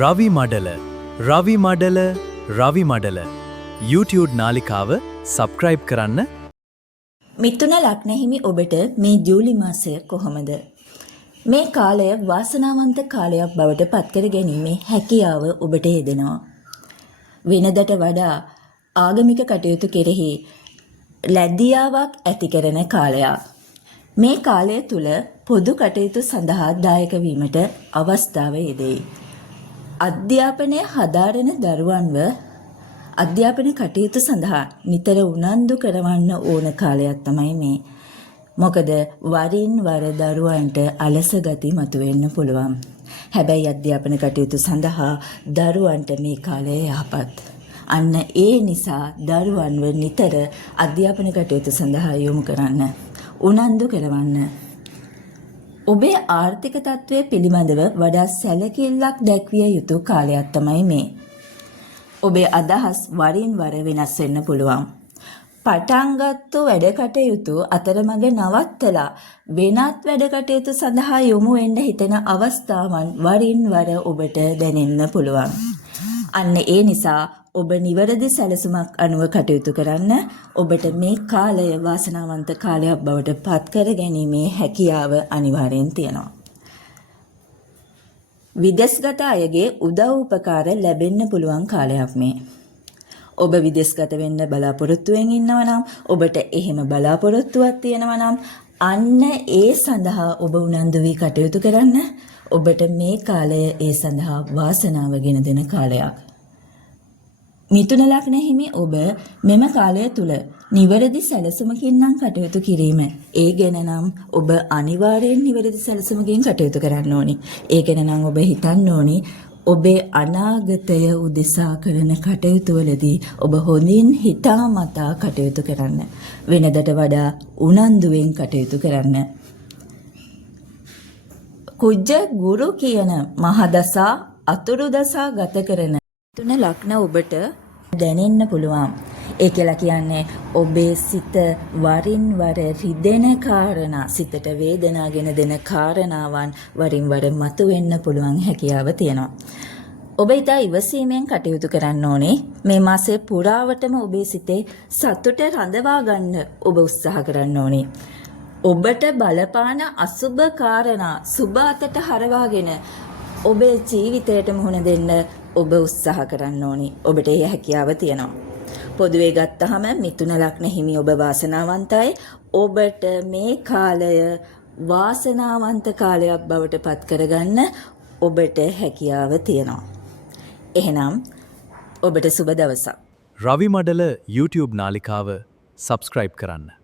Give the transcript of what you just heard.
රවි මඩල රවි මඩල රවි මඩල YouTube නාලිකාව subscribe කරන්න. මිථුන ලග්න හිමි ඔබට මේ ජූලි මාසය කොහොමද? මේ කාලය වාසනාවන්ත කාලයක් බවට පත්කර ගැනීමේ හැකියාව ඔබට යෙදෙනවා. වෙනදට වඩා ආගමික කටයුතු කෙරෙහි ලැබ්දියාවක් ඇති කරන කාලයක්. මේ කාලය තුල පොදු කටයුතු සඳහා දායක වීමට අවස්ථාව යෙදෙයි. අධ්‍යාපනය හදාරන දරුවන්ව අධ්‍යාපන කටයුතු සඳහා නිතර උනන්දු කරවන්න ඕන කාලයක් තමයි මේ. මොකද වරින් වර දරුවන්ට අලස ගති මතුවෙන්න පුළුවන්. හැබැයි අධ්‍යාපන කටයුතු සඳහා දරුවන්ට මේ කාලය යහපත්. අන්න ඒ නිසා දරුවන්ව නිතර අධ්‍යාපන කටයුතු සඳහා යොමු කරන්න. උනන්දු කරවන්න. ඔබේ ආර්ථික තත්ත්වය පිළිබඳව වඩා සැලකිල්ලක් දැක්විය යුතු කාලයක් තමයි මේ. ඔබේ අදහස් වරින් වර වෙනස් වෙන්න පුළුවන්. පටන්ගත්තු වැඩ කටයුතු අතරමඟ නවත්තලා වෙනත් වැඩ කටයුතු සඳහා යොමු වෙන්න හිතෙන අවස්ථාවන් වරින් වර ඔබට දැනෙන්න පුළුවන්. අන්න ඒ නිසා ඔබ නිවැරදි සැලසුමක් අනුව කටයුතු කරන්න. ඔබට මේ කාලය වාසනාවන්ත කාලයක් බවට පත් කර ගැනීමේ හැකියාව අනිවාර්යෙන් තියෙනවා. විදේශගත අයගේ උදව් උපකාර ලැබෙන්න පුළුවන් කාලයක් මේ. ඔබ විදේශගත වෙන්න බලාපොරොත්තුවෙන් ඉන්නවා නම්, ඔබට එහෙම බලාපොරොත්තුවක් තියෙනවා නම් අන්න ඒ සඳහා ඔබ උනන්දු වී කටයුතු කරන්න. ඔබට මේ කාලය ඒ සඳහා වාසනාව ගෙන දෙන කාලයක්. මිථුන ලග්න හිමි ඔබ මෙම කාලය තුල නිවැරදි සැලසුමකින් නම් කටයුතු කිරීම. ඒ ගැන නම් ඔබ අනිවාර්යෙන් නිවැරදි සැලසුමකින් කටයුතු කරන්න ඕනි. ඒ ගැන නම් ඔබ හිතන්න ඕනි. ඔබේ අනාගතය උදෙසා කරන කටයුතු වලදී ඔබ හොඳින් හිතාමතා කටයුතු කරන්න. වෙනදට වඩා උනන්දුවෙන් කටයුතු කරන්න. කුජ ගුරු කියන මහදසා අතුරු දසා ගත කරන මිථුන ලග්න ඔබට දැනෙන්න පුළුවන්. ඒ කියලා කියන්නේ ඔබේ සිත වරින් වර රිදෙන කාරණා, සිතට වේදනාගෙන දෙන කාරණාවන් වරින් වර මතුවෙන්න පුළුවන් හැකියාව තියෙනවා. ඔබ ඉතා ඉවසීමෙන් කටයුතු කරන්න ඕනේ. මේ මාසයේ පුරාවටම ඔබේ සිතේ සතුට රඳවා ගන්න ඔබ උත්සාහ කරන්න ඕනේ. ඔබට බලපාන අසුබ කාරණා සුබ අතට හරවාගෙන ඔබේ ජීවිතයට මුහුණ දෙන්න ඔබ උත්සාහ කරන්න ඕනි. ඔබට ඒ හැකියාව තියෙනවා. පොදුවේ ගත්තහම මිථුන ලග්න හිමි ඔබ වාසනාවන්තයි. ඔබට මේ කාලය වාසනාවන්ත කාලයක් බවට පත් කරගන්න ඔබට හැකියාව තියෙනවා. එහෙනම් ඔබට සුබ දවසක්. රවි මඩල YouTube නාලිකාව සබ්ස්ක්‍රයිබ් කරන්න.